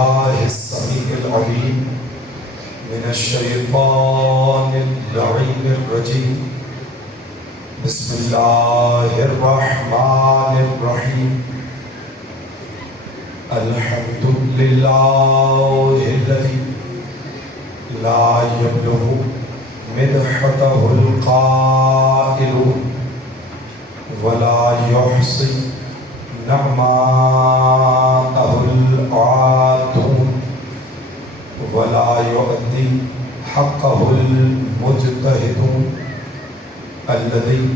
بالله السميع العليم من الشيطان اللعين الرجيم بسم الله الرحمن الرحيم الحمد لله الذي لا يبلغ مدحته القائلون ولا يحصي نعماءه العادون ولا يؤدي حقه المجتهدون الذي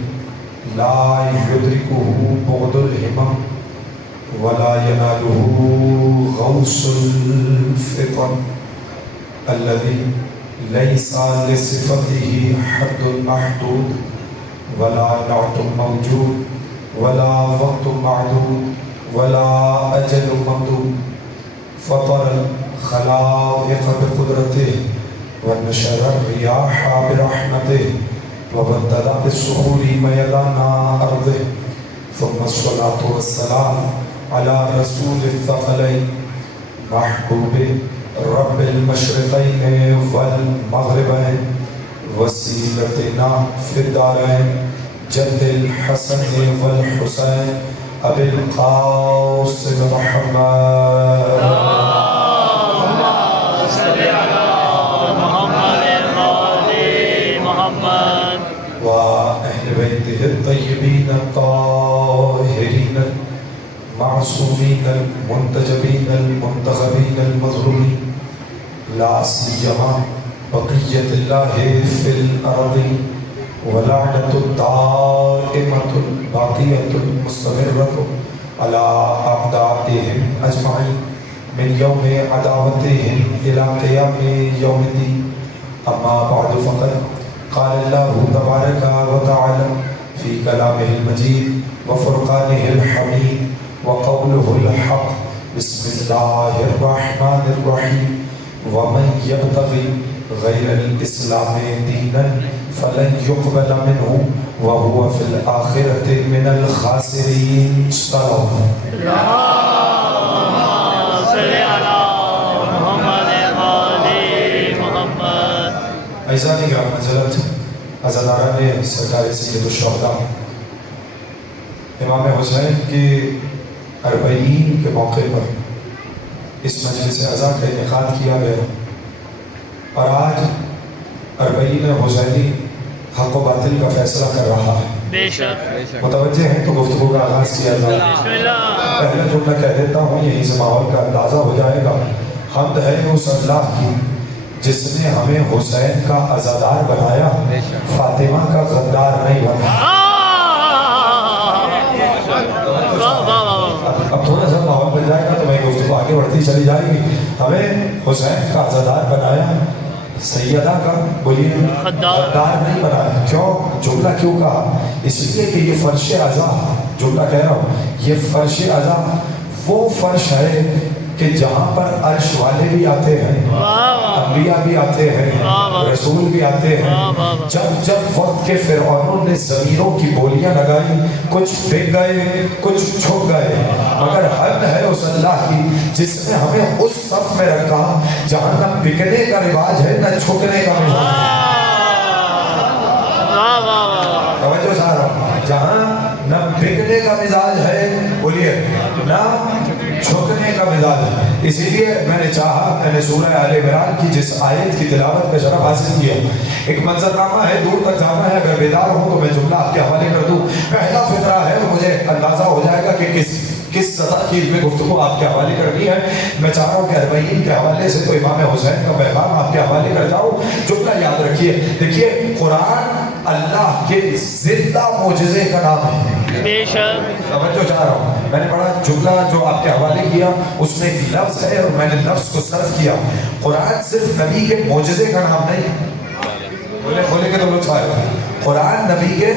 لا يدركه بعد الهمم ولا يناله غوص الفطن الذي ليس لصفته حد محدود ولا نعت موجود ولا وقت معدود ولا أجل ممدود فطر الخلائق بقدرته ونشر الرياح برحمته وبدل بالسحور ميدان أرضه ثم الصلاة والسلام على رسول الثقلين محبوب رب المشرقين والمغربين وسيلتنا في الدارين جد الحسن والحسين أبي القاسم محمد اللهم صل على محمد وآل محمد وأهل بيته الطيبين الطاهرين المعصومين المنتجبين المنتخبين المظلومين لا سيما بقية الله في الأرض ولعنة الدائمة الباقية المستمرة على أعدائهم أجمعين من يوم عداوتهم إلى قيام يوم الدين أما بعد فقد قال الله تبارك وتعالى في كلامه المجيد وفرقانه الحميد وقوله الحق بسم الله الرحمن الرحيم ومن يبتغي غير الإسلام دينا فلن يقبل منه وهو في الآخرة من الخاسرين صلوا اللهم صل على محمد وآل محمد عزیزانی گرامی منزلت عزاداران سرکار سید الشہداء امام حسین کے اربعین کے موقع پر اس مجلس عزا کا انعقاد کیا گیا اور آج اربعین حسینی حق و باطل کا فیصلہ کر رہا ہے بے شک متوجہ ہیں تو گفتگو کا آغاز کیا جائے بسم اللہ پہلا جملہ کہہ دیتا ہوں یہیں سے ماحول کا اندازہ ہو جائے گا حمد ہے اس اللہ کی جس نے ہمیں حسین کا عزادار بنایا فاطمہ کا غدار نہیں بنایا اب تھوڑا سا ماحول بن جائے گا تو میں گفتگو آگے بڑھتی چلی جائے گی ہمیں حسین کا عزادار بنایا سیدہ کا بولیے غدار نہیں بنایا کیوں جملہ کیوں کہا اس لیے کہ یہ فرش عزا جملہ کہہ رہا ہوں یہ فرش عزا وہ فرش ہے کہ جہاں پر عرش والے بھی آتے ہیں انبیاء بھی آتے ہیں رسول بھی آتے ہیں جب جب وقت کے فرعونوں نے زمینوں کی بولیاں لگائی کچھ بک گئے کچھ چھپ گئے مگر حد ہے اس اللہ کی جس نے ہمیں اس صف میں رکھا جہاں نہ بکنے کا رواج ہے نہ چھکنے کا رواج ہے توجہ سارا جہاں نہ بکنے کا مزاج ہے بولیے نہ چھکنے کا مزاج ہے اسی لیے میں نے چاہا میں نے سورہ آل عمران کی جس آیت کی تلاوت کا شرف حاصل کیا ایک منظرنامہ ہے دور تک جانا ہے اگر بیدار ہوں تو میں جملہ آپ کے حوالے کر دوں پہلا فقرہ ہے تو مجھے اندازہ ہو جائے گا کہ کس سطح کی علم گفتگو آپ کے حوالے کرنی ہے میں چاہ رہا ہوں کہ اربعین کے حوالے سے تو امام حسین کا پیغام آپ کے حوالے کرتا ہوں جملہ یاد رکھیے دیکھیے قرآن اللہ کے زندہ معجزے کا نام ہے بے شک توجہ چاہ رہا ہوں میں نے پڑھا جملہ جو آپ کے حوالے کیا اس میں ایک لفظ ہے اور میں نے لفظ کو صرف کیا قرآن صرف نبی کے معجزے کا نام نہیں بولے کہ تو لوگ چھائے گا قرآن نبی کے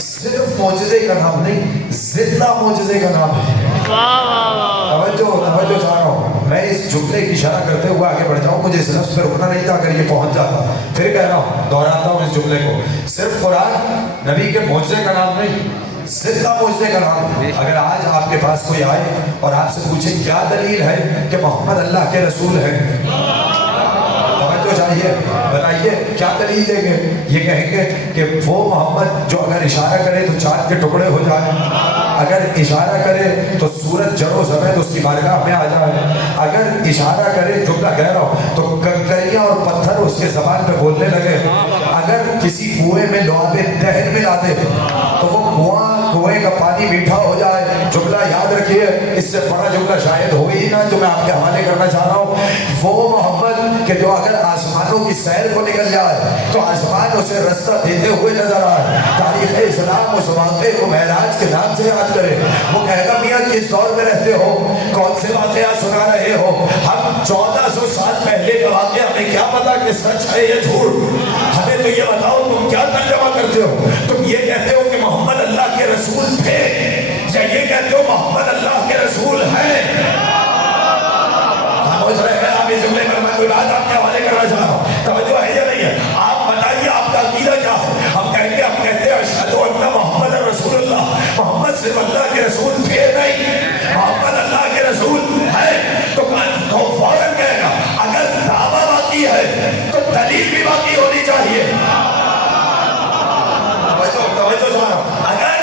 صرف معجزے کا نام نہیں زندہ معجزے کا نام ہے توجہ چاہ رہا ہوں میں اس جملے کی اشارہ کرتے ہوئے آگے بڑھ جاؤں مجھے اس لفظ پہ رکنا نہیں تھا اگر یہ پہنچ جاتا پھر کہہ رہا ہوں دہراتا ہوں اس جملے کو صرف قرآن نبی کے معجزے کا نام نہیں زندہ معجزے کا نام اگر آج آپ کے کے پاس کوئی آئے اور آپ سے پوچھے کیا دلیل ہے کہ محمد اللہ کے رسول ہیں، توجہ چاہیے، بتائیے کیا دلیل دیں گے؟ یہ کہیں گے کہ وہ محمد جو اگر اشارہ کرے تو چاند کے ٹکڑے ہو جائیں، اگر اشارہ کرے تو سورج جڑ و زمین اس کی بارگاہ میں آ جائے، اگر اشارہ کرے جملہ کہہ رہا ہوں تو کنکریاں اور پتھر اس کے زبان پہ بولنے لگے، اگر کسی کنویں میں لعاب دہن ملا دے تو وہ کنویں کا پانی میٹھا ہو جائے۔ جملہ یاد رکھیے، اس سے بڑا جملہ شاید ہو ہی نہ جو میں آپ کے حوالے کرنا چاہ رہا ہوں۔ وہ محمد کہ جو اگر آسمانوں کی سیر کو نکل جائے تو آسمان اسے رستہ دیتے ہوئے نظر آئے۔ تاریخ اسلام اس واقعے کو معراج کے نام سے یاد کرے، وہ کہے گا میاں کس دور میں رہتے ہو، کون سے واقعہ سنا رہے ہو؟ ہم 1400 سال پہلے کا واقعہ، ہمیں کیا پتا کہ سچ ہے یا جھوٹ؟ ہمیں تو یہ بتاؤ تم کیا ترجمہ کرتے ہو؟ تم یہ کہتے ہو کہ محمد اللہ کے رسول تھے یا یہ کہتے ہو محمد اللہ کے رسول ہیں؟ خاموش رہے ہیں آپ اس جملے پر، میں کوئی بات آپ کے حوالے کرنا چاہ رہا ہوں، توجہ ہے یا نہیں ہے؟ آپ بتائیے آپ کا عقیدہ کیا ہے؟ ہم کہیں گے، ہم کہتے ہیں اشہد ان محمد رسول اللہ، محمد صرف اللہ کے رسول تھے نہیں، محمد اللہ کے رسول ہے۔ تو فوراً کہے گا اگر دعویٰ باقی ہے تو دلیل بھی باقی ہونی چاہیے۔ اگر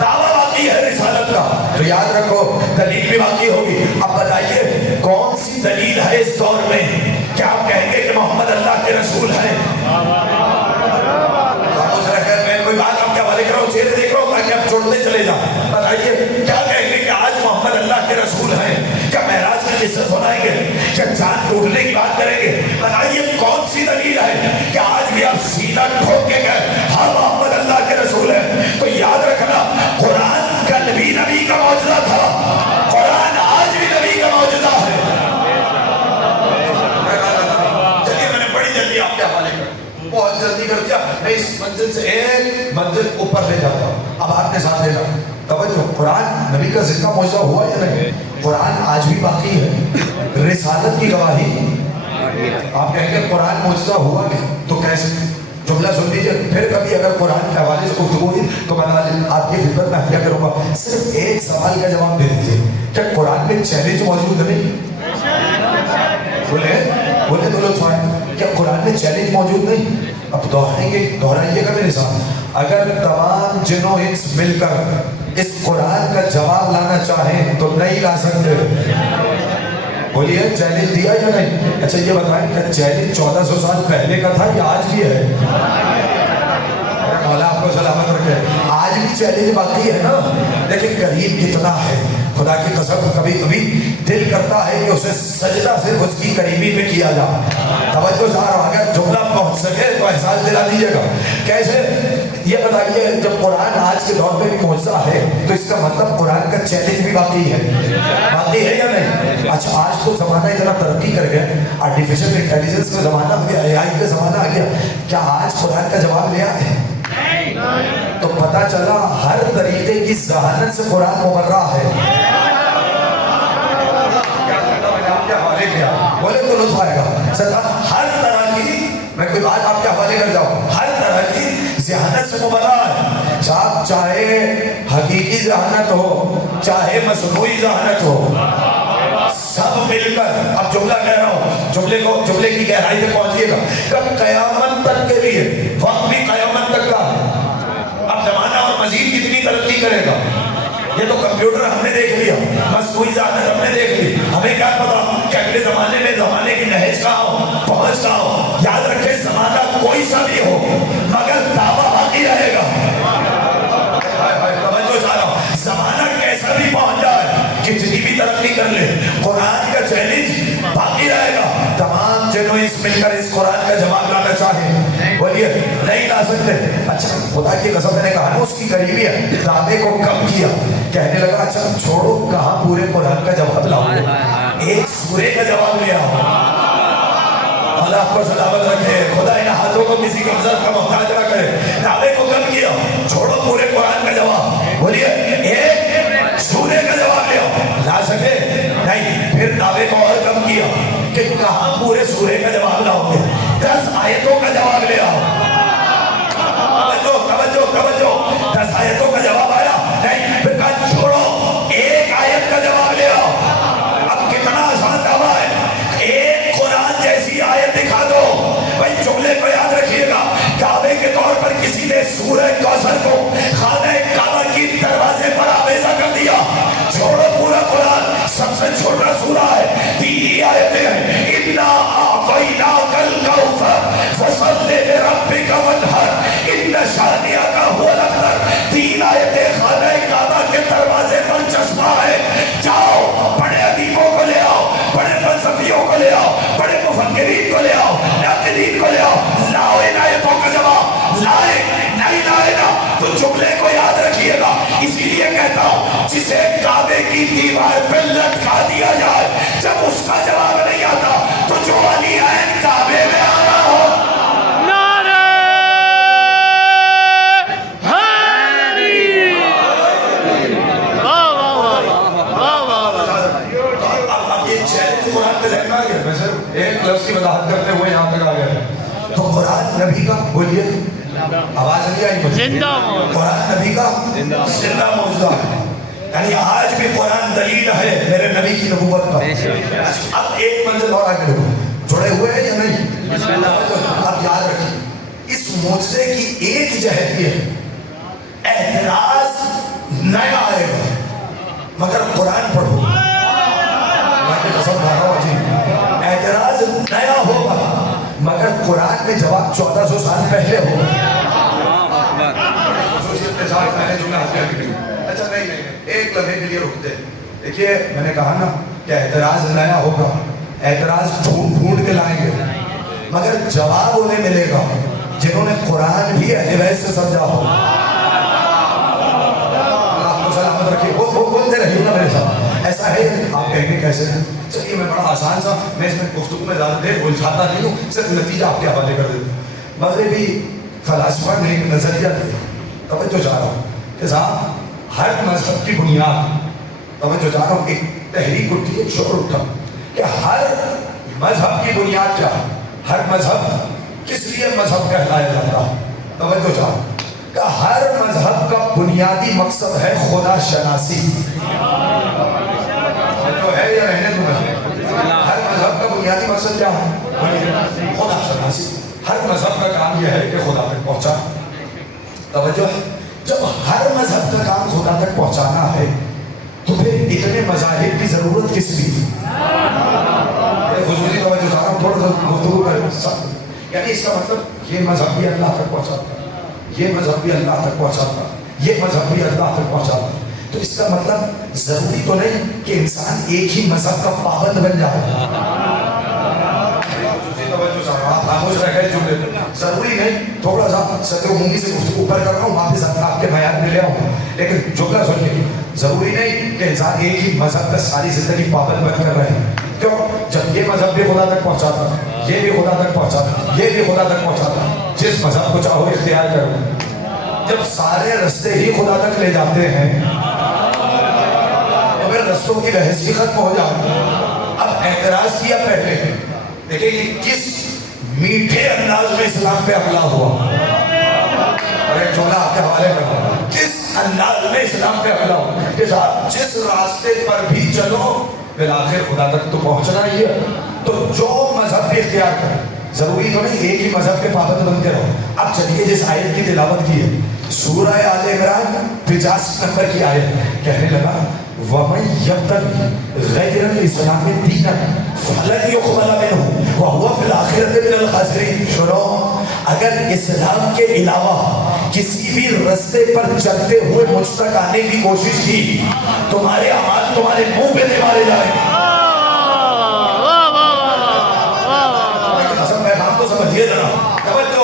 دعویٰ باقی ہے رسالت کا تو یاد رکھو دلیل بھی باقی ہوگی۔ اب بتائیے کون سی دلیل ہے اس دور میں کہ آپ کہیں گے کہ محمد اللہ کے رسول ہیں؟ میں کوئی بات آپ کے حوالے کر رہا ہوں، چہرے دیکھ رہا ہوں تاکہ آپ جوڑتے چلے جائیں۔ بتائیے کیا کہیں گے کہ آج محمد اللہ کے رسول ہیں؟ کیا معراج کی قصہ سنائیں گے؟ کیا چاند ٹوٹنے کی بات کریں گے؟ بتائیے کون سی دلیل ہے کہ آج بھی آپ سینہ ٹھوک کے گئے ہاں محمد اللہ کے رسول ہیں؟ تو یاد رکھنا قرآن کل بھی نبی کا معجزہ تھا، قرآن آج بھی نبی کا معجزہ ہے۔ چلیے میں نے بڑی جلدی آپ کے حوالے کر، بہت جلدی کر دیا، میں اس منزل سے ایک منزل اوپر لے جاتا ہوں، اب آپ نے ساتھ لے جاؤ۔ توجہ، قرآن نبی کا زندہ معجزہ ہوا یا نہیں؟ قرآن آج بھی باقی ہے، رسالت کی گواہی۔ آپ کہیں گے قرآن معجزہ ہوا تو کیسے؟ جملہ سن لیجیے، پھر کبھی اگر قرآن کے حوالے سے گفتگو ہوئی تو میں آپ کی خدمت میں عطیہ کروں گا، صرف ایک سوال کا جواب دے دیجیے، کیا قرآن میں چیلنج موجود نہیں؟ بولے تو لوگ سوائیں، کیا قرآن میں چیلنج موجود نہیں؟ اب دہرائیے گا میرے ساتھ، اگر تمام جنوں انس مل کر اس قرآن کا جواب لانا چاہیں تو نہیں لا سکتے۔ بولیے چیلنج دیا یا نہیں؟ اچھا یہ بتائیں کیا چیلنج 1400 سال پہلے کا تھا یا آج بھی ہے؟ مولا آپ کو سلامت رکھے، آج بھی چیلنج باقی ہے نا؟ لیکن قریب کتنا ہے، خدا کی قسم کبھی کبھی دل کرتا ہے کہ اسے سجدہ صرف اس کی قریبی میں کیا جائے۔ توجہ چاہ رہا ہوں، اگر جملہ پہنچ سکے تو احساس دلا دیجیے گا۔ کیسے؟ یہ بتائیے جب قرآن آج کے دور میں بھی معجزہ ہے تو اس کا مطلب قرآن کا چیلنج بھی باقی ہے، باقی ہے یا نہیں؟ اچھا آج تو زمانہ اتنا ترقی کر گیا، آرٹیفیشل انٹیلیجنس کا زمانہ آ گیا، اے آئی کا زمانہ آ گیا، کیا آج قرآن کا جواب لیا ہے؟ تو پتہ چلا ہر طریقے کی ذہانت سے قرآن مبرہ ہے۔ بولے تو لطف آئے گا، سرکار ہر طرح کی، میں کوئی بات آپ کے حوالے کر جاؤں، ہر طرح کی ذہانت سے مبرہ ہے، چاہے حقیقی ذہانت ہو چاہے مصنوعی ذہانت ہو، سب مل کر، اب جملہ کہہ رہا ہوں، جملے کی گہرائی پہ پہنچیے گا، کب قیامت تک کے لیے، وقت بھی قیامت تک کا ہے۔ اب زمانہ اور مزید کتنی ترقی کرے گا؟ یہ تو کمپیوٹر ہم نے دیکھ لیا، مصنوعی ذہانت ہم نے دیکھ لی، ہمیں کیا پتا کہ اگلے زمانے میں زمانے کی نہج کہاں ہو، پہنچ کہاں ہو۔ یاد رکھے زمانہ کوئی سا بھی ہو مگر دعویٰ باقی رہے گا۔ توجہ چاہ رہا ہوں، زمانہ کیسا بھی پہنچ جائے، کتنی بھی ترقی کر لے، قرآن کا چیلنج باقی رہے گا۔ تمام جنوں اس مل کر اس قرآن کا جواب لانا چاہیں، بولیے نہیں لا سکتے۔ اچھا خدا کی قسم میں نے کہا نا اس کی قریبی ہے، دعوے کو کم کیا، کہنے لگا اچھا چھوڑو کہاں پورے قرآن کا جواب لاؤ گے، ایک سورے کا جواب لے آؤ۔ اللہ آپ کو سلامت رکھے، خدا ان ہاتھوں کو کسی کا مذہب کا محتاج نہ کرے۔ دعوے کو کم کیا، چھوڑو پورے قرآن کا جواب، بولیے ایک سورے کا جواب لے آؤ، لا سکے نہیں، پھر دعوے کو اور کم کیا کہ کہاں پورے سورے کا جواب لاؤ گے، 10 آیتوں کا جواب لے آؤ۔ توجہ 10 آیتوں کا جواب آیا نہیں، پھر کہا چھوڑو ایک کعبے کی دیوار پہ لٹکا دیا جائے، جب اس کا جواب نہیں آتا تو جو علی عین کعبے میں آنا ہو نعرہ حیدری، واہ واہ واہ واہ واہ۔ اب یہ چیلنج قرآن پہ دیکھنا ہے، میں صرف ایک لفظ کی وضاحت کرتے ہوئے یہاں تک آ گیا۔ تو قرآن نبی کا، بولیے آواز نہیں آئی مجھے، زندہ موجود، قرآن نبی کا زندہ موجودہ ہے، یعنی آج بھی قرآن دلیل ہے میرے نبی کی نبوت کا۔ اب ایک منزل اور آگے لوگ جڑے ہوئے ہیں یا نہیں؟ اب یاد رکھیے اس معجزے کی ایک جہت یہ ہے، اعتراض نیا آئے گا مگر قرآن پڑھو، میں قسم کھا رہا ہوں جی، اعتراض نیا ہوگا مگر قرآن میں جواب 1400 سال پہلے ہوگا۔ اچھا نہیں ایک لمحے کے لیے رکتے، دیکھیے میں نے کہا نا کہ اعتراض نیا ہوگا، اعتراض ڈھونڈ ڈھونڈ کے لائیں گے مگر جواب انہیں ملے گا جنہوں نے قرآن بھی اہل بیت سے سمجھا ہو۔ آپ کو سلامت رکھیے، بولتے رہیے نا میرے ساتھ، ایسا ہے آپ کہیں گے کیسے ہیں؟ چلیے میں بڑا آسان سا، میں اس میں گفتگو میں زیادہ دیر الجھاتا نہیں ہوں، صرف نتیجہ آپ کے حوالے کر دیتا ہوں۔ مغربی فلاسفہ نے ایک نظریہ دیا، توجہ چاہ رہا ہوں کہ صاحب ہر مذہب کی بنیاد، توجہ چاہ رہا ہوں، ایک تحریک اٹھی، ایک شعور اٹھا کہ ہر مذہب کی بنیاد کیا ہے، ہر مذہب کس لیے مذہب کہلایا جاتا ہے، توجہ چاہ رہا ہوں کہ ہر مذہب کا بنیادی مقصد ہے خدا شناسی۔ جو ہے یا رہنے دوں، ہر مذہب کا بنیادی مقصد کیا ہے؟ خدا شناسی۔ ہر مذہب کا کام یہ ہے کہ خدا تک پہنچا، توجہ ہے، جب ہر مذہب کا کام خدا تک پہنچانا ہے تو پھر اتنے مذاہب کی ضرورت کس لیے؟ خصوصی توجہ چاہ رہا ہوں، تھوڑا سا گفتگو کر، یعنی اس کا مطلب یہ مذہب بھی اللہ تک پہنچاتا، یہ مذہب بھی اللہ تک پہنچاتا، یہ مذہب بھی اللہ تک پہنچاتا، تو اس کا مطلب ضروری تو نہیں کہ انسان ایک ہی مذہب کا پابند بن جائے۔ ضروری نہیں، تھوڑا سا صدر عمومی سے گفتگو اوپر کر رہا ہوں، واپس آپ کے معیار میں لے آؤں، لیکن جملہ سنیے، ضروری نہیں کہ انسان ایک ہی مذہب کا ساری زندگی پابند بن کر رہے، کیوں؟ جب یہ مذہب بھی خدا تک پہنچاتا، یہ بھی خدا تک پہنچاتا، یہ بھی خدا تک پہنچاتا، جس مذہب کو چاہو اختیار کرو، جب سارے رستے ہی خدا تک لے جاتے ہیں تو پھر رستوں کی بحث ہی ختم ہو جاتی۔ اب اعتراض کیا پہلے، دیکھیں یہ کس میٹھے انداز میں اسلام پہ حملہ ہوا، اور ایک جملہ آپ کے حوالے کر رہا ہوں، کس انداز میں اسلام پہ حملہ ہوا کہ جس راستے پر بھی چلو بالآخر خدا تک تو پہنچنا ہی ہے، تو جو مذہب بھی اختیار کرے، ضروری تو نہیں ایک ہی مذہب کے پابند بنتے رہو۔ اب چلیے جس آیت کی تلاوت کی ہے سورہ آل عمران 50 نمبر کی آیت، کہنے لگا وَمَن يَبْتَغِ غَيْرَ الْإِسْلَامِ دِينًا فَلَنْ يُقْبَلَ مِنْهُ وَهُوَ فِي الْآخِرَةِ مِنَ الْخَاسِرِينَ۔ سنو، اگر اسلام کے علاوہ کسی بھی رستے پر چلتے ہوئے مجھ تک آنے کی کوشش کی، تمہارے اعمال تمہارے منہ پہ دے مارے جائیں گے۔ تو سمجھیے ذرا، توجہ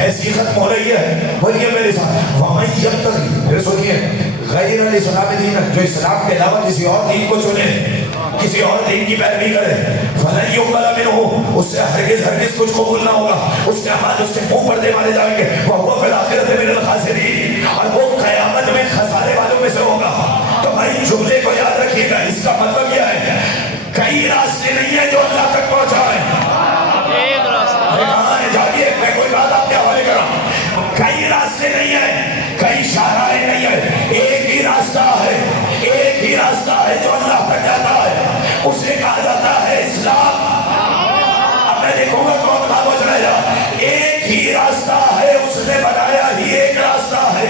ایسی ختم ہو رہی ہے، بولیے میرے ساتھ وَمَن يَبْتَغِ، پھر سنیے غیر الاسلام دین، جو اسلام کے علاوہ کسی اور دین کو چنے، کسی اور دین کی پیروی کرے، فَلَن يُقْبَلَ مِنْهُ، اس سے ہرگز ہرگز کچھ قبول نہ ہوگا، اس کے اعمال اس کے منہ پر دے مارے جائیں گے، وَهُوَ فِي الْآخِرَةِ مِنَ الْخَاسِرِينَ، اور وہ قیامت میں خسارے والوں میں سے ہوگا۔ تو بھائی جملے کو یاد رکھیے گا، اس کا مطلب یہ ہے کئی راستے نہیں ہیں جو اللہ تک پہنچائیں، ایک راستہ، میں کوئی بات آپ کے حوالے کر رہا ہوں، کئی راستے نہیں ہیں، کئی شاہراہیں نہیں ہیں، ایک ہی راستہ ہے، ایک ہی راستہ ہے جو اللہ تک جاتا ہے، اسے کہا جاتا ہے اسلام۔ اب میں دیکھوں گا کون خاموش رہ جا، ایک ہی راستہ ہے، اس نے بنایا ہی ایک راستہ ہے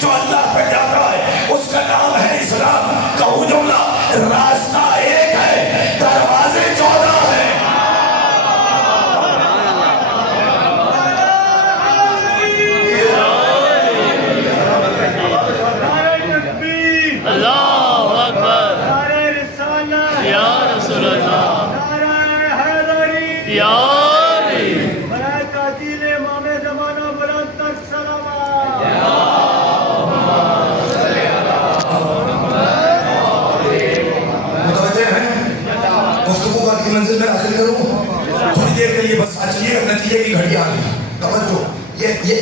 جو اللہ تک جاتا ہے، اس کا نام ہے اسلام۔ کہوں جملہ، راستہ ایک ہے، دروازے 14 ہیں۔ اللہ اکبر، یا رسول اللہ، یا علی، دیر کے لیے بس چلیے نتیجے کی گھڑی آ گئی. توجہ, یہ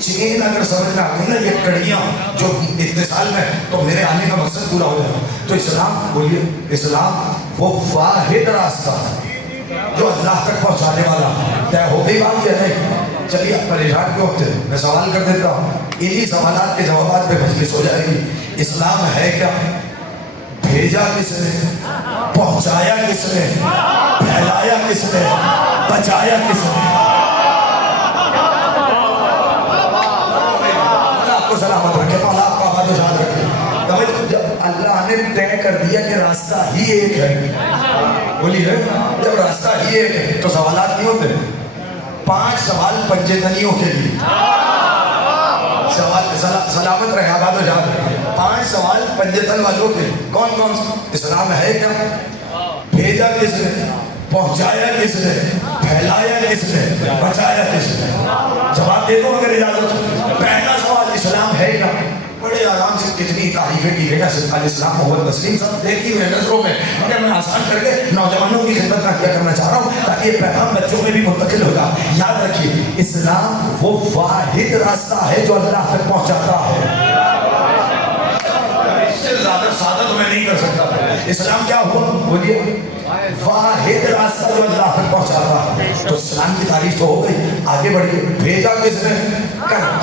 چین اگر سمجھ میں آ گئی نا, یہ کڑیاں جو اتصال میں, تو میرے آنے کا مقصد پورا ہو جائے. تو اسلام, بولیے, اسلام وہ واحد راستہ جو اللہ تک پہنچانے والا. طے ہو گئی بات یا نہیں؟ چلیے آپ پریشان کیوں ہوتے, میں سوال کر دیتا ہوں, انہی سوالات کے جوابات پہ مجلس ہو جائے گی. اسلام ہے کیا؟ بھیجا کس نے, پہنچایا کس نے, پھیلایا کس نے, بچایا کس نے؟ آپ کو سلامت رکھے, مولا آپ کا آباد و شاد رکھے. جب اللہ نے طے کر دیا کہ راستہ ہی ایک ہے, بولیے, جب راستہ ہی ایک ہے تو سوالات نہیں ہوتے. 5 سوال پنجتنیوں کے لیے, سلامت رہے, آباد و شاد رکھے. 5 سوال پنجتن والوں کے. کون کون سے؟ اسلام ہے کیا؟ بھیجا کس نے, پہنچایا کس نے, پھیلایا کس نے, بچایا کس نے؟ جواب دے دو اگر اجازت. پہلا سوال, اسلام ہے کیا؟ بڑے آرام سے کتنی تعریفیں کی گئی نا, الاسلام هو التسلیم, سب دیکھی ہوئے نظروں میں, مگر میں آسان کر کے نوجوانوں کی خدمت نہ کیا کرنا چاہ رہا ہوں تاکہ یہ پیغام بچوں میں بھی منتقل ہوگا. یاد رکھیے, اسلام وہ واحد راستہ ہے جو اللہ تک پہنچاتا ہے. اس سے زیادہ سادہ تو میں نہیں کر سکتا. اسلام کیا ہوا؟ بولیے, واحد راستہ جو اللہ تک پہنچاتا ہے. تو اسلام کی تعریف تو ہو گئی, آگے بڑھیے. بھیجا کس نے؟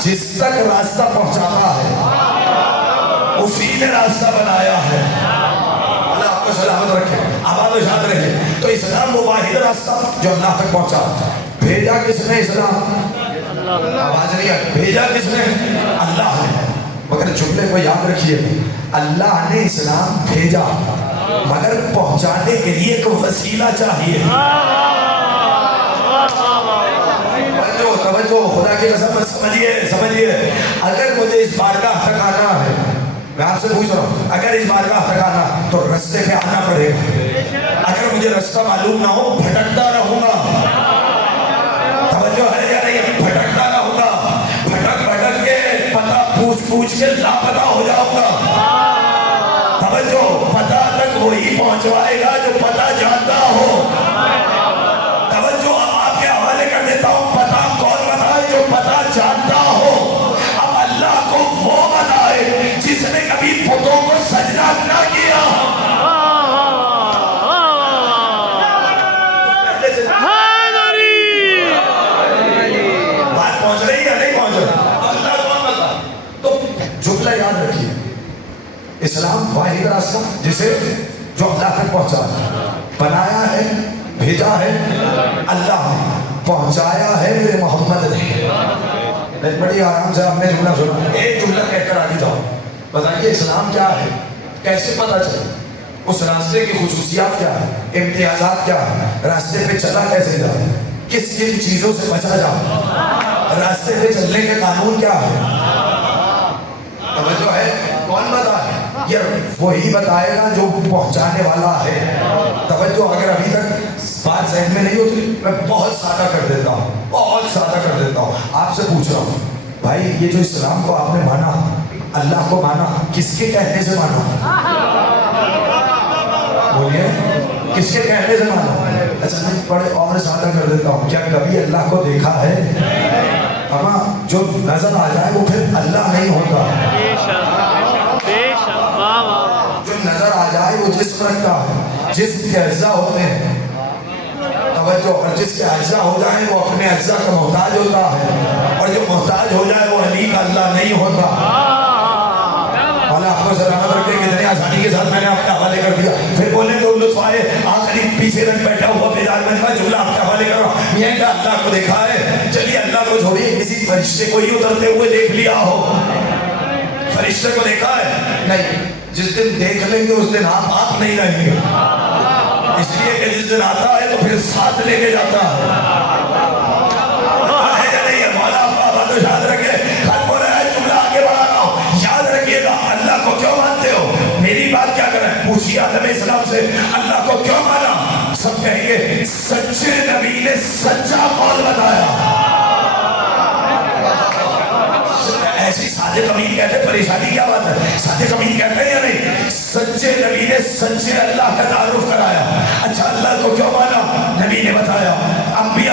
جس تک راستہ پہنچاتا ہے اسی نے راستہ بنایا ہے. اللہ آپ کو سلامت رکھے, آباد و شاد رہے. تو اسلام وہ واحد راستہ جو اللہ تک پہنچا. بھیجا کس نے؟ اسلام, آواز نہیں آئی, بھیجا کس نے؟ اللہ نے. مگر جملے کو یاد رکھیے, اللہ نے اسلام بھیجا مگر پہنچانے کے لیے ایک وسیلہ چاہیے. توجہ, خدا کی قسم سمجھیے. اگر مجھے اس بارگاہ تک آنا ہے, میں آپ سے پوچھ رہا ہوں, اگر اس بارگاہ تک آنا تو رستے پہ آنا پڑے گا. اگر مجھے رستہ معلوم نہ ہو, بھٹکتا رہوں گا. توجہ ہے یا نہیں؟ بھٹکتا رہوں گا, بھٹک کے پتہ پوچھ کے لاپتہ ہو جاؤں گا. توجہ, پتہ تک وہی پہنچوائے گا جو پتہ جانتا ہو. توجہ, اب آپ کے حوالے کر دیتا ہوں. پتہ کون بتائے؟ جو پتہ جانتا ہو. اب اللہ کو وہ بتائے جس نے کبھی بتوں کو سجدہ نہ کیا. بات پہنچ رہی یا نہیں پہنچ رہی؟ اللہ کون بتا؟ تو جملہ یاد رکھیے, اسلام واحد راستہ جسے جو اللہ تک پہنچا, بنایا ہے, بھیجا ہے اللہ نے, پہنچایا ہے میرے محمد نے. بڑی آرام سے آپ نے جملہ سنا, ایک جملہ کہہ کر آگے جاؤ. بتائیے اسلام کیا ہے, کیسے پتہ چلے, اس راستے کی خصوصیات کیا ہے, امتیازات کیا ہے, راستے پہ چلا کیسے جائے, کس کن چیزوں سے بچا جائے, راستے پہ چلنے کے قانون کیا ہے. توجہ ہے, کون بتائے؟ یہ وہی بتائے گا جو پہنچانے والا ہے. توجہ, اگر ابھی تک بات ذہن میں نہیں ہوتی, میں بہت سادہ کر دیتا ہوں. آپ سے پوچھ رہا ہوں, بھائی یہ جو اسلام کو آپ نے مانا, اللہ کو مانا, کس کے کہنے سے مانا؟ بولیے, کس کے کہنے سے مانا؟ اچھا میں بڑے اور سادہ کر دیتا ہوں, کیا کبھی اللہ کو دیکھا ہے؟ اما جو نظر آ جائے وہ پھر اللہ نہیں ہوتا. جو نظر آ جائے وہ جسم رکھتا ہے, جسم کے اجزاء ہوتے ہیں. توجہ, اور جس کے اجزاء ہو جائیں وہ اپنے اجزاء کا محتاج ہوتا ہے, اور جو محتاج ہو جائے وہ علی کا اللہ نہیں ہوتا. آپ کو سلامت رکھے, کتنے آسانی کے ساتھ میں نے آپ کے حوالے کر دیا. پھر بولیں تو لطف آئے, آخری پیچھے رکھ بیٹھا ہوا بیدار میں کا جملہ آپ کے حوالے کر رہا ہوں. یہ کیا اللہ کو دیکھا ہے؟ چلیے اللہ کو چھوڑیے, کسی فرشتے کو ہی اترتے ہوئے دیکھ لیا ہو. فرشتے کو دیکھا ہے؟ نہیں. جس دن دیکھ لیں گے اس دن آپ نہیں رہیں گے, اس لیے کہ جس دن آتا ہے تو پھر ساتھ لے کے جاتا ہے. مولا آپ کو یاد رکھے, ختم ہو رہا ہے, جملہ آگے بڑھا رہا ہوں. یاد رکھیے گا, اللہ کو کیوں مانتے ہو؟ میری بات کیا کریں, پوچھیے آدم اسلام سے, اللہ کو کیوں مانا؟ سب کہیں گے سچے نبی نے سچا قول بتایا. ایسی سادے کمین کہتے ہیں, پریشانی کیا بات ہے, سادے کمین کہتے ہیں یا نہیں؟ سچے نبی نے سچے اللہ کا تعارف کرایا. اچھا اللہ کو کیوں مانا؟ نبی نے بتایا. انبیاء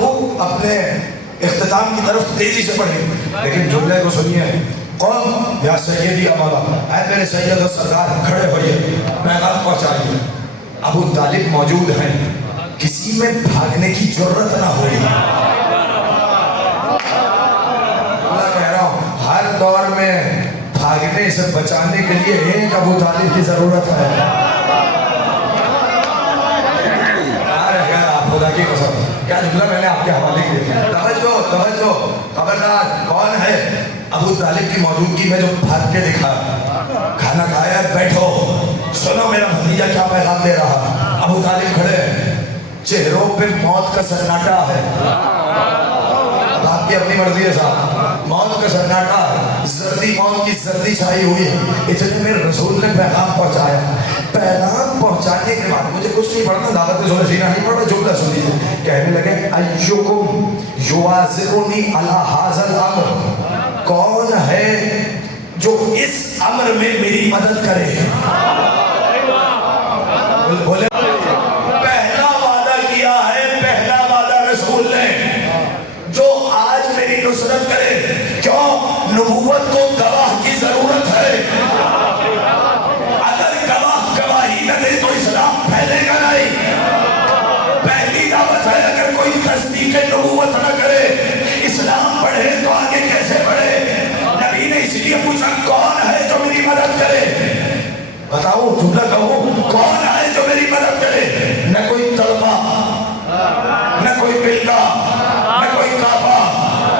گفتگو اپنے اختتام کی طرف تیزی سے پڑھیں، لیکن جملے کو سنیے. قوم یا سیدی اماما، اے میرے سید و سردار کھڑے ہوئیے، پیغام پہنچائیے. ابو طالب موجود ہیں، کسی میں بھاگنے کی ضرورت نہ ہوئی. اللہ کہہ رہا ہوں ہر دور میں بھاگنے سے بچانے کے لیے ایک ابو طالب کی ضرورت ہے. خدا کی قسم کیا جملہ میں نے آپ کے حوالے کیا. توجہ توجہ، خبردار. کون ہے ابو طالب کی موجودگی میں جو بھاگ کے دکھا؟ کھانا کھایا، بیٹھو، سنو میرا بھتیجا کیا پیغام دے رہا. ابو طالب کھڑے، چہروں پہ موت کا سناٹا ہے. آپ کی اپنی مرضی ہے صاحب، موت کا سناٹا، زردی موت کی زردی چھائی ہوئی ہے. اتنے میں رسول نے پیغام پہنچایا. پیغام پہنچانے کے بعد مجھے کچھ نہیں پڑھنا، دعوت سورہ سینہ نہیں پڑھنا، جملہ سن لیجیے. کہنے لگے ایکم یواظرنی علی ھذا الامر، کون ہے جو اس امر میں میری مدد کرے. بولے پہلا وعدہ کیا ہے، پہلا وعدہ رسول نے، جو آج میری نصرت کرے. کیوں؟ نبوت کو گواہ کی ضرورت ہے. اگر گواہ گواہی نہ دے تو اسلام پھیلے گا نہیں. پہلی دعوت ہے اگر کوئی تصدیق نبوت نہ کرے، اسلام بڑھے تو آگے کیسے بڑھے؟ نبی نے اس لیے پوچھا کون ہے جو میری مدد کرے. بتاؤ، جملہ کہوں، کون ہے جو میری مدد کرے؟ نہ کوئی تڑپا، نہ کوئی ملکا، نہ کوئی کعبہ.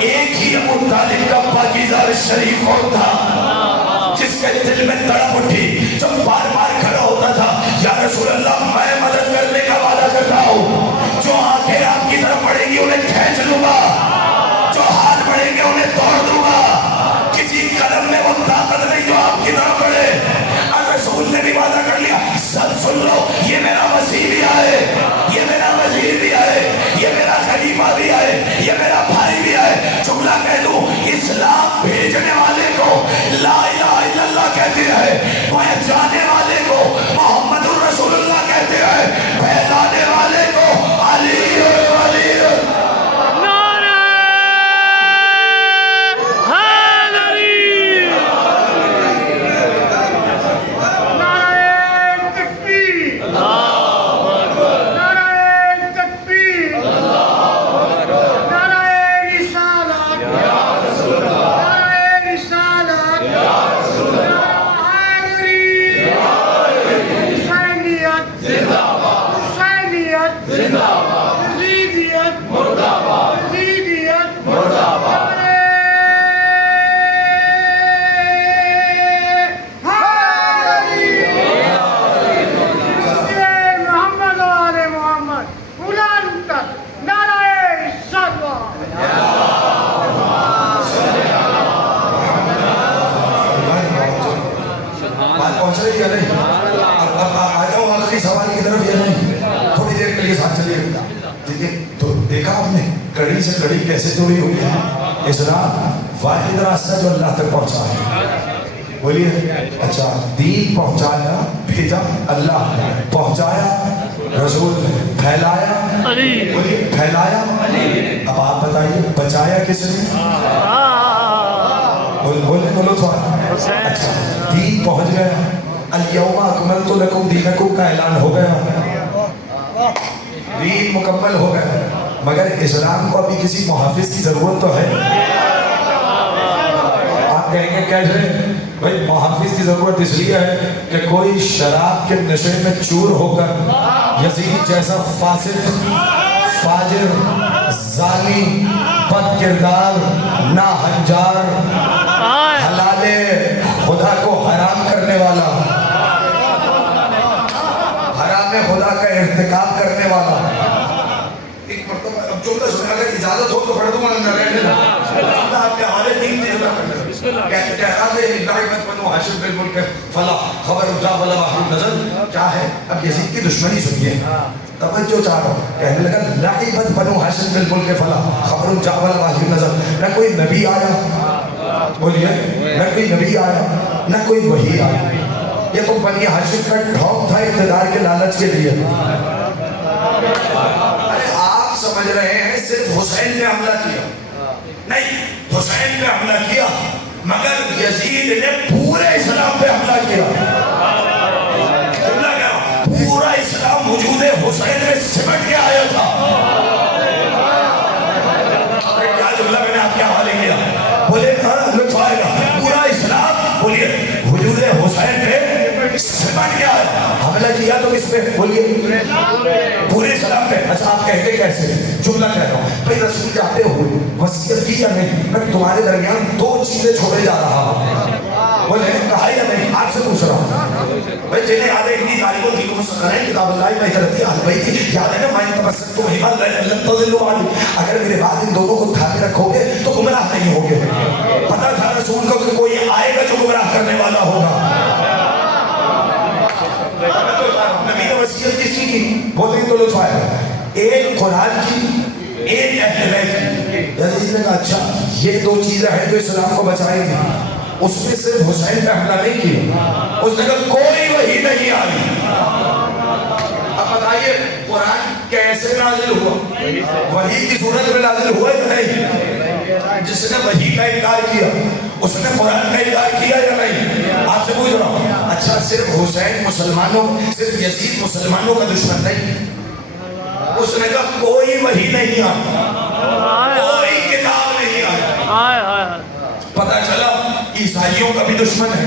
ایک ہی ابو طالب کا پاکیزہ شریف قول تھا جس کے دل میں تڑپ اٹھی، جو بار بار کھڑا ہوتا تھا، یا رسول اللہ میں مدد کرنے کا وعدہ کرتا ہوں. جو آنکھیں آپ کی طرف پڑیں گی انہیں کھینچ لوں گا، جو ہاتھ پڑیں گے انہیں توڑ دوں گا. کسی قدم میں وہ طاقت نہیں جو آپ کی طرف پڑے. رسول نے بھی وعدہ کر لیا. سب سن لو، یہ میرا مسیح بھی آئے، یہ میرا وزیر بھی آئے، یہ میرا خلیفہ بھی آئے، یہ میرا بھائی بھی آئے. جملہ کہہ دوں، اسلام بھیجنے والے کو لا الہ الا اللہ کہتے ہیں، پہچانے والے کو محمد الرسول اللہ کہتے ہیں، پھیلانے والے کو علی ولی. دیکھا آپ نے کڑی سے کڑی کیسے جڑی ہوئی ہے. اسلام واحد راستہ جو اللہ تک پہنچا ہے. بولیے اچھا، دین پہنچایا، بھیجا اللہ، پہنچایا رسول نے، پھیلایا بولیے پھیلایا. اب آپ بتائیے بچایا کس نے؟ بولے بولو تھوڑا. اچھا، دین پہنچ گیا، الیوم اکملت لکم دینکم کا اعلان ہو گیا، دین مکمل ہو گیا. مگر اسلام کو ابھی کسی محافظ کی ضرورت تو ہے. آپ کہیں گے کیسے؟ بھائی محافظ کی ضرورت اس لیے ہے کہ کوئی شراب کے نشے میں چور ہو کر یزید جیسا فاسق، فاجر، زانی، بد کردار، ناہنجار، حلال خدا کو حرام کرنے والا، حرام خدا کا ارتکاب کرنے والا. ایک مرتبہ اب جملہ سنے، اگر اجازت ہو تو پڑھ دوں گا نہ رہنے دو. آپ کے حوالے تین چیزیں کہتے ہیں لائبت بنو ہاشم بالملک فلا خبر جا ولا محروم نظر. کیا ہے؟ اب یزید کی دشمنی سنیے، توجہ چاہ رہا ہوں. کہنے لگا لائبت بنو ہاشم بالملک فلا خبر جا ولا محروم نظر. نہ کوئی نبی آیا، بولیے، نہ کوئی نبی آیا، نہ کوئی وحی آیا. یہ تو بنی ہاشم کا ڈھونگ تھا اقتدار کے لالچ کے لیے. ارے آپ سمجھ رہے ہیں صرف حسین پہ حملہ کیا. نہیں، حسین پہ حملہ کیا مگر یزید نے پورے اسلام پہ حملہ کیا. حملہ کیا؟ پورا اسلام وجود حسین میں سمٹ کے آیا تھا. کیا جملہ میں نے آپ کے حوالے کیا؟ بولے لطف آئے گا. پورا اسلام بولیے وجود حسین پہ سمٹ کے آیا. حملہ کیا تو کس پہ؟ بولیے پورے اسلام پہ. اچھا آپ کہتے کیسے؟ جملہ کہتا ہوں بھئی رسول جاتے ہو وصیت کی یا نہیں؟ میں تمہارے درمیان دو چیزیں چھوڑے جا رہا ہوں. بولے کہا یا نہیں؟ آپ سے پوچھ رہا ہوں. بھئی جنہیں یاد ہے اتنی تاریخوں کی مسخر ہے کتاب اللہ میں حضرت اہل بیت کی یاد ہے نا مائن تمسک تو حمل لن تضلوا عنہ. اگر میرے بعد ان دونوں کو تھامے رکھو گے تو گمراہ نہیں ہوگے. پتہ تھا رسول کو کہ کوئی آئے گا جو گمراہ کرنے والا ہوگا. نبی نے وصیت کسی کی بولیں تو لطف آئے گا. ایک قرآن کی ایک اہل بیت کی. یزید نے کہا اچھا یہ دو چیزیں ہیں جو اسلام کو بچائیں گی. اس میں صرف حسین پہ حملہ نہیں کیا. اس نے کہا کوئی وحی نہیں آئی. اب بتائیے قرآن کیسے نازل ہوا؟ وحی کی صورت میں نازل ہوا یا نہیں؟ جس نے وحی کا انکار کیا اس نے قرآن کا انکار کیا یا نہیں؟ آپ سے پوچھ رہا ہوں. اچھا صرف حسین مسلمانوں صرف یزید مسلمانوں کا دشمن نہیں. اس نے کہا کوئی وحی نہیں آئی, کوئی کتاب نہیں آئی. پتہ چلا عیسائیوں کا بھی دشمن ہے.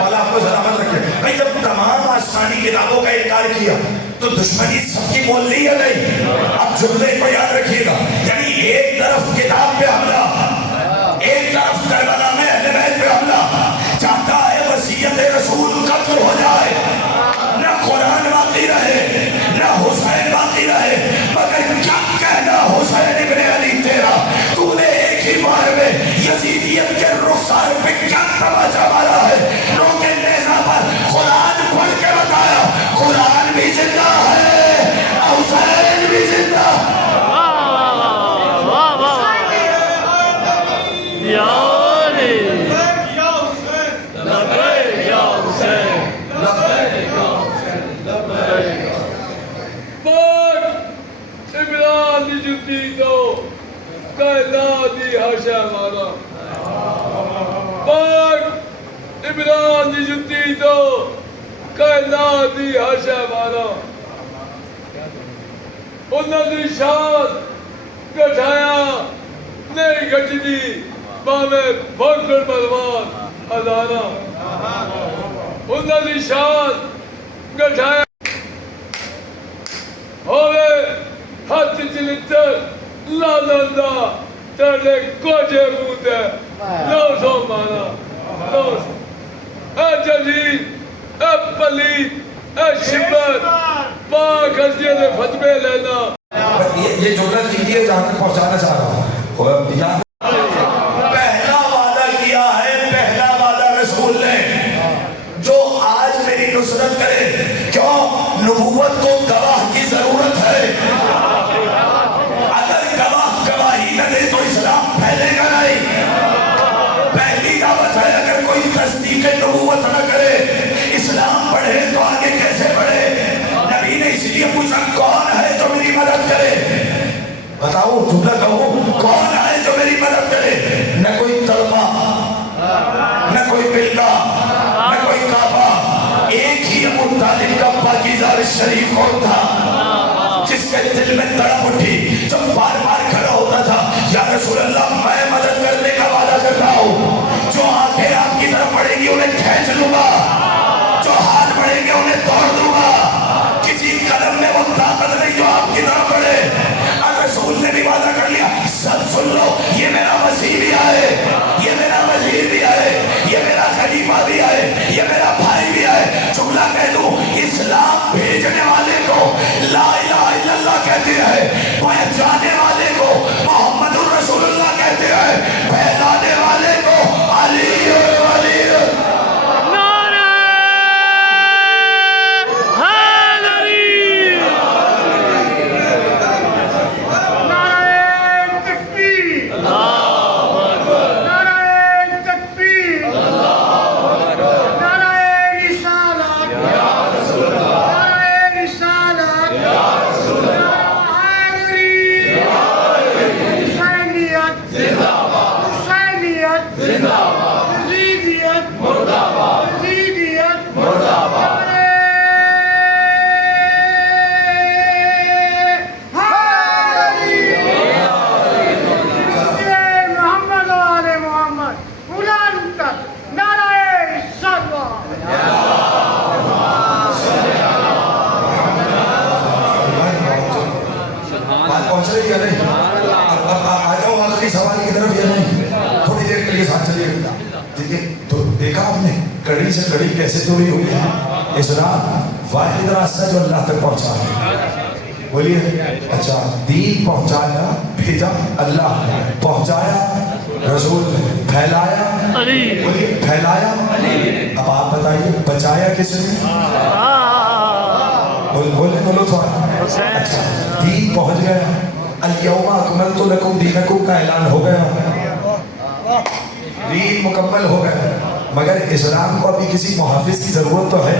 اللہ آپ کو سلامت رکھے. بھئی جب تمام آسمانی کتابوں کا انکار کیا تو دشمنی سب کی بول لی ہے نہیں. اب جملے کو یاد رکھیے گا. یعنی ایک طرف کتاب پہ حملہ, ایک طرف کربلا میں اہل بیت پہ حملہ. چاہتا ہے وصیت رسول قتل ہو جائے, نہ قرآن باقی رہے نہ حسین باقی رہے. مگر کیا کہنا حسین ابن علی تیرا, تو نے ایک ہی بار میں یزیدیت کے رخسار پہ کیا تماچا مارا ہے. نوکے نیزہ پر قرآن پڑھ کے بتایا قرآن بھی زندہ ہے, حسین بھی زندہ. عمران دی جتی تو کائنات دی حاشا مارا. انہاں دی شان گٹھایا نہیں گٹدی باویں بھوکڑ بلوان ہزاراں. انہاں دی شان گٹھایا ہوئے ہاتھ چلتر لالن دا تیرے کوجے بوندے نو سو مارا. نو سو اے جلیل اے پلید اے شبر پاک ہستی نے فتوے لینا. یہ جملہ لیجیے جہاں تک پہنچانا چاہ رہا ہوں. پہلا وعدہ کیا ہے, پہلا وعدہ رسول نے جو آج میری نصرت کرے. کیوں؟ نبوت کو گواہ کی ضرورت ہے. اگر گواہ گواہی نہ دے تو اسلام پھیلے گا نہیں. پہلی دعوت ہے اگر کوئی تصدیق نبوت نہ کرے اسلام پڑھے تو آگے کیسے بڑھے. نبی نے اس لیے پوچھا کون ہے جو میری مدد کرے. بتاؤ جملہ کہوں کون ہے جو میری مدد کرے. نہ کوئی تلوہ نہ کوئی بلکہ نہ کوئی کعبہ. ایک ہی ابو طالب کا پاکیزہ شریف اور تھا جس کے دل میں تڑپ اٹھی جب بار بار کھڑا ہوتا تھا یا رسول اللہ میں مدد کرنے کا وعدہ کرتا ہوں. جو آنکھیں آپ کی طرف پڑیں گی انہیں کھینچ لوں گا, جو ہاتھ پڑیں گے انہیں توڑ دوں گا. کسی قدم میں وہ طاقت نہیں جو آپ کی طرف پڑے. اور رسول نے بھی وعدہ کر لیا سب سن لو یہ میرا مسیح بھی آئے, یہ میرا وزیر بھی آئے, یہ میرا خلیفہ بھی آئے, یہ میرا بھائی بھی آئے. جملہ کہہ دوں اسلام بھیجنے والے کو لا الہ الا اللہ کہتے ہیں, پہچانے والے کو محمد الرسول اللہ کہتے ہیں, پھیلانے والے کو علی ولی. رہے یا نہیں؟ اب آ جاؤ آخری سوال کی طرف یا نہیں؟ تھوڑی دیر کے لیے ساتھ چلیے. دیکھیے تو دیکھا آپ نے کڑی سے کڑی کیسے توڑی ہوئی ہے. اسلام واحد راستہ جو اللہ تک پہنچا ہے. بولیے اچھا دین پہنچایا بھیجا اللہ, پہنچایا رسول نے, پھیلایا بولیے پھیلایا. اب آپ بتائیے بچایا کس نے؟ بولے بولو تھوڑا. اچھا دین پہنچ گیا, الیوم اکملت لکم دینکم کا اعلان ہو گیا, دین مکمل ہو گیا. مگر اسلام کو ابھی کسی محافظ کی ضرورت تو ہے.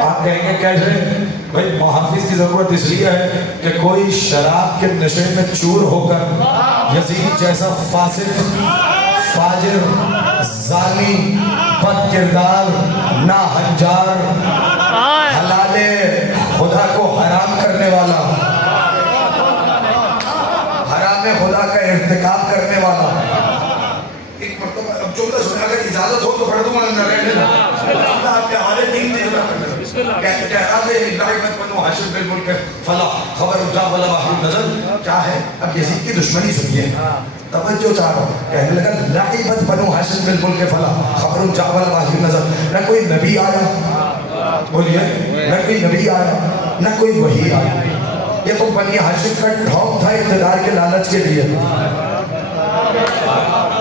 آپ کہیں گے کیسے؟ بھائی محافظ کی ضرورت اس لیے ہے کہ کوئی شراب کے نشے میں چور ہو کر یزید جیسا فاسق, فاجر, ظالمی, بد کردار, ناہنجار, حلال خدا کو حرام کرنے والا, حرام خدا کا ارتکاب کرنے والا. ایک مرتبہ اب جملہ سنے, اگر اجازت ہو تو پڑھ دوں گا نہ رہنے نا. آپ کے حوالے تین دینا کہہ رہا تھے لائبت بنو ہاشم بالملک فلا خبر جا ولا باہر نظر. کیا ہے اب یزید کی دشمنی سنیے, توجہ چاہ رہا ہوں. کہنے لگا لائبت بنو ہاشم بالملک فلا خبر جا ولا باہر نظر. نہ کوئی نبی آیا, بولیے نہ کوئی نبی آیا, نہ کوئی وحی آئی. یہ تو بنی ہاشم کا ڈھونگ تھا اقتدار کے لالچ کے لیے.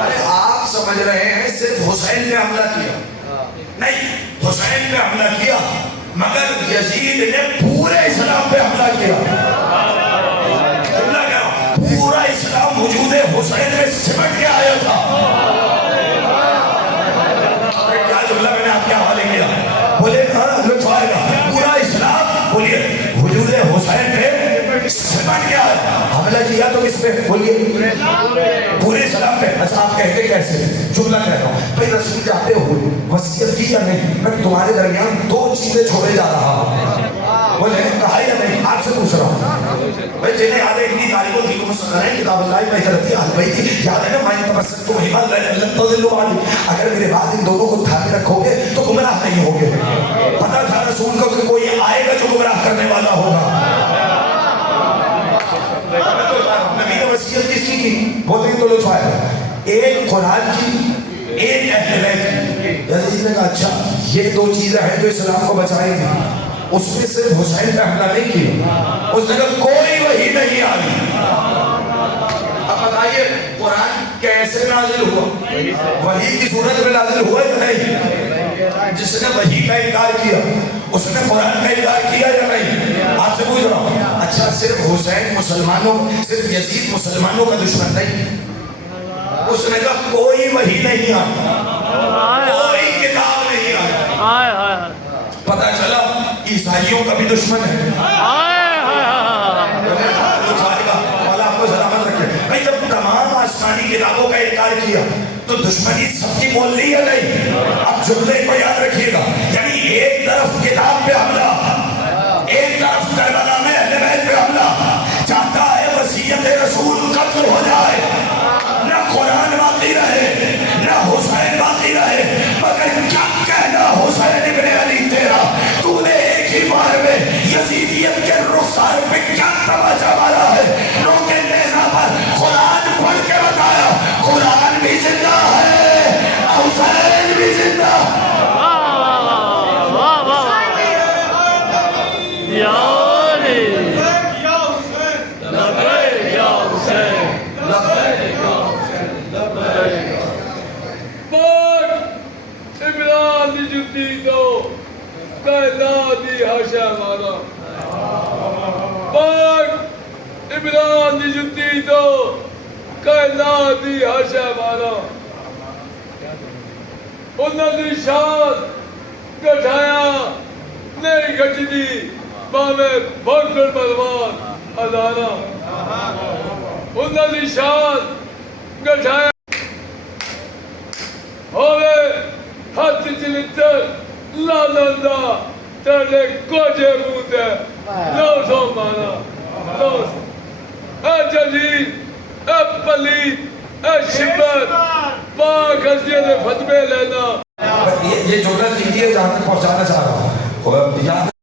ارے آپ سمجھ رہے ہیں صرف حسین نے حملہ کیا؟ نہیں, حسین نے حملہ کیا مگر یزید نے پورے اسلام پہ حملہ کیا. پورا اسلام وجود حسین میں سمٹ کے آیا تھا. کیا جملہ میں نے آپ کے حوالے کیا؟ بولے لطف آئے گا. پورا اسلام بولیے وجود حسین پہ سمٹ کے آیا. حملہ کیا تو کس پہ؟ بولیے پورے اسلام پہ. اچھا آپ کہتے کیسے؟ جملہ کہہ رہا ہوں. بھائی رسول جاتے ہوئے وصیت کی یا نہیں؟ میں تمہارے درمیان دو چیزیں چھوڑے جا رہا ہوں. بولے کہا یا نہیں؟ آپ سے پوچھ رہا ہوں. بھائی جنہیں یاد ہے اتنی تعریفوں کی مسکرائیں کتاب اللہ میں حضرت اہل بیت کی یاد ہے نا, میں تمسک تو ایمان لن تضلوا بعدی. اگر میرے بعد ان دونوں کو تھامے رکھو گے تو گمراہ نہیں ہوگے. پتہ تھا رسول کو کہ کوئی آئے گا جو گمراہ کرنے والا ہوگا. نبی نے وصیت کس کی کی؟ بولتے ہیں تو لطف آئے گا. ایک قرآن کی, ایک اہل بیت کی. یزید نے کہا اچھا یہ دو چیزیں ہیں جو اسلام کو بچائیں گی. اس میں صرف حسین پہ حملہ نہیں کیا. اس نے کہا کوئی وحی نہیں آئی. اب بتائیے قرآن کیسے نازل ہوا؟ وحی کی صورت میں نازل ہوا یا نہیں؟ جس نے وحی کا انکار کیا اس نے قرآن کا انکار کیا یا نہیں؟ آپ سے پوچھ رہا ہوں. اچھا صرف حسین مسلمانوں, صرف یزید مسلمانوں کا دشمن نہیں. اس نے کہا کوئی وحی نہیں آئی, کوئی کتاب نہیں آئی. پتہ چلا عیسائیوں کا بھی دشمن ہے. آپ کو سلامت رکھے. بھائی جب تمام آسمانی کتابوں کا انکار کیا تو دشمنی سب کی بول لی یا نہیں؟ اب جملے کو یاد رکھیے گا. یعنی ایک طرف کتاب پہ حملہ, ایک طرف کربلا میں اہل بیت پہ حملہ. چاہتا ہے وصیت رسول قتل ہو جائے, نہ قرآن باقی رہے نہ حسین باقی رہے. مگر کیا کہنا حسین ابن علی تیرا, تو نے ایک ہی بار میں یزیدیت کے رخسار پہ کیا تماچا مارا ہے. لوگ کے نیزہ پر قرآن پڑھ کے بتایا قرآن بھی زندہ ہے, حسین بھی زندہ. عمران دی جتی تو کائنات دی ہاشا مارا. انہاں دی شان گٹھایا نہیں گٹی دی باویں بھوکڑ بلوان ہزارہ. انہاں دی شان گٹھایا ہوئے ہاتھ چلتر لالندہ تیرے کوجے بوندے نو سو مانا. نو سو اے جلیل اے پلید اے شبر پاک حسیہ دے فتوے لینا. یہ جملہ قیمتی ہے جہاں تک پہنچانا چاہ رہا ہوں.